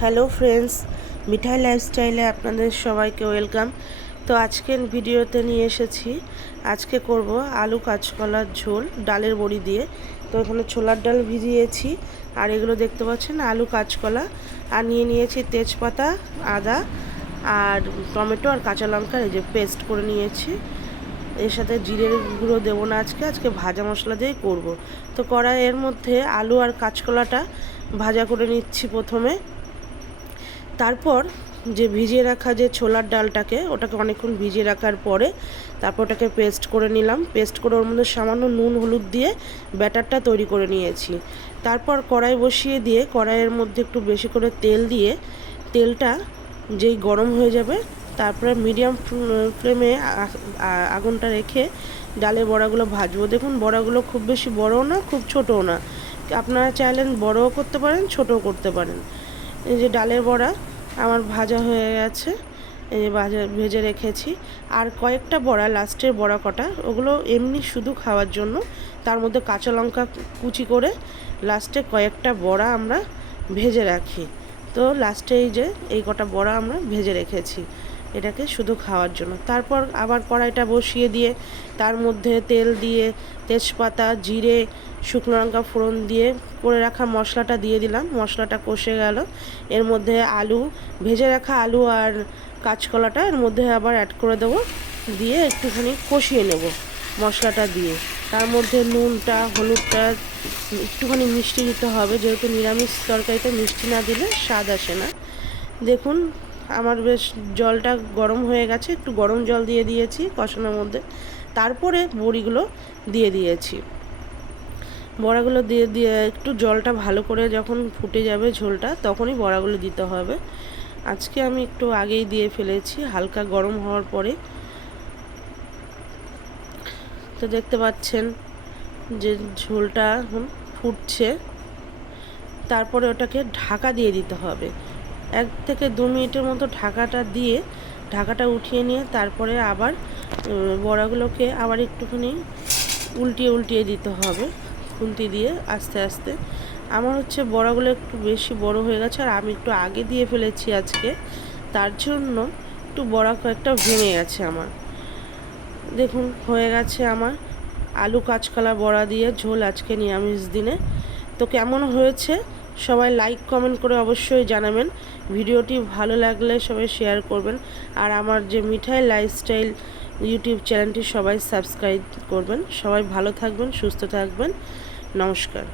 Hello friends, মিঠাই লাইফস্টাইলে আপনাদের সবাইকে ওয়েলকাম। তো আজকের ভিডিওতে নিয়ে এসেছি, আজকে করব আলু কাঁচকলার ঝোল ডালের বড়ি দিয়ে। তো এখানে ছোলার ডাল ভিজিয়েছি, আর এগুলো দেখতে পাচ্ছেন আলু কাঁচকলা, আর নিয়েছি তেজপাতা, আদা আর টমেটো আর কাঁচা লঙ্কার এই যে পেস্ট করে নিয়েছি। এর সাথে জিরের গুঁড়ো দেবো না, আজকে ভাজা মশলা দিয়েই করব। তো কড়াইয়ের মধ্যে আলু আর কাঁচকলাটা ভাজা করে নিচ্ছি প্রথমে। তারপর যে ভিজিয়ে রাখা যে ছোলার ডালটাকে, ওটাকে অনেকক্ষণ ভিজিয়ে রাখার পরে তারপর ওটাকে পেস্ট করে নিলাম। পেস্ট করে ওর মধ্যে সামান্য নুন হলুদ দিয়ে ব্যাটারটা তৈরি করে নিয়েছি। তারপর কড়াই বসিয়ে দিয়ে কড়াইয়ের মধ্যে একটু বেশি করে তেল দিয়ে, তেলটা যেই গরম হয়ে যাবে তারপরে মিডিয়াম ফ্লেমে আগুনটা রেখে ডালের বড়াগুলো ভাজবো। দেখুন বড়াগুলো খুব বেশি বড়ও না, খুব ছোটও না, আপনারা চাইলেন বড়ও করতে পারেন, ছোটও করতে পারেন। এই যে ডালের বড়া আমার ভাজা হয়ে গেছে, এই যে ভেজে রেখেছি। আর কয়েকটা বড়া, লাস্টের বড়া কটা, ওগুলো এমনি শুধু খাওয়ার জন্য। তার মধ্যে কাঁচা লঙ্কা কুচি করে লাস্টে কয়েকটা বড়া আমরা ভেজে রাখি। তো লাস্টে এই যে এই কটা বড়া আমরা ভেজে রেখেছি এটাকে শুধু খাওয়ার জন্য। তারপর আবার কড়াইটা বসিয়ে দিয়ে তার মধ্যে তেল দিয়ে তেজপাতা, জিরে, শুকনো লঙ্কা ফোড়ন দিয়ে করে রাখা মশলাটা দিয়ে দিলাম। মশলাটা কষে গেল, এর মধ্যে আলু, ভেজে রাখা আলু আর কাঁচকলাটা এর মধ্যে আবার অ্যাড করে দেবো, দিয়ে একটুখানি কষিয়ে নেব মশলাটা দিয়ে। তার মধ্যে নুনটা, হলুদটা, একটুখানি মিষ্টি দিতে হবে, যেহেতু নিরামিষ তরকারিতে মিষ্টি না দিলে স্বাদ আসে না। দেখুন আমার বেশ জলটা গরম হয়ে গেছে, একটু গরম জল দিয়ে দিয়েছি কষানোর মধ্যে। তারপরে বড়িগুলো দিয়ে দিয়েছি। বড়াগুলো দিয়ে একটু জলটা ভালো করে যখন ফুটে যাবে ঝোলটা, তখনই বড়াগুলো দিতে হবে। আজকে আমি একটু আগেই দিয়ে ফেলেছি, হালকা গরম হওয়ার পরে। তো দেখতে পাচ্ছেন যে ঝোলটা ফুটছে। তারপরে ওটাকে ঢাকা দিয়ে দিতে হবে, 1 থেকে 2 মিনিটের মতো ঢাকাটা দিয়ে, ঢাকাটা উঠিয়ে নিয়ে তারপরে আবার বড়াগুলোকে আবার একটুখানি উল্টিয়ে দিতে হবে খুন্তি দিয়ে আস্তে আস্তে। আমার হচ্ছে বড়াগুলো একটু বেশি বড় হয়ে গেছে, আর আমি একটু আগে দিয়ে ফেলেছি আজকে, তার জন্য একটু বড়া কয়েকটা ভেঙে গেছে আমার। দেখুন হয়ে গেছে আমার আলু কাঁচকলা বড়া দিয়ে ঝোল আজকে নিরামিষ দিনে। তো কেমন হয়েছে সবাই লাইক কমেন্ট করে অবশ্যই জানাবেন। ভিডিওটি ভালো লাগলে সবাই শেয়ার করবেন, আর আমার যে মিঠাই লাইফস্টাইল ইউটিউব চ্যানেলটি সবাই সাবস্ক্রাইব করবেন। সবাই ভালো থাকবেন, সুস্থ থাকবেন। নমস্কার।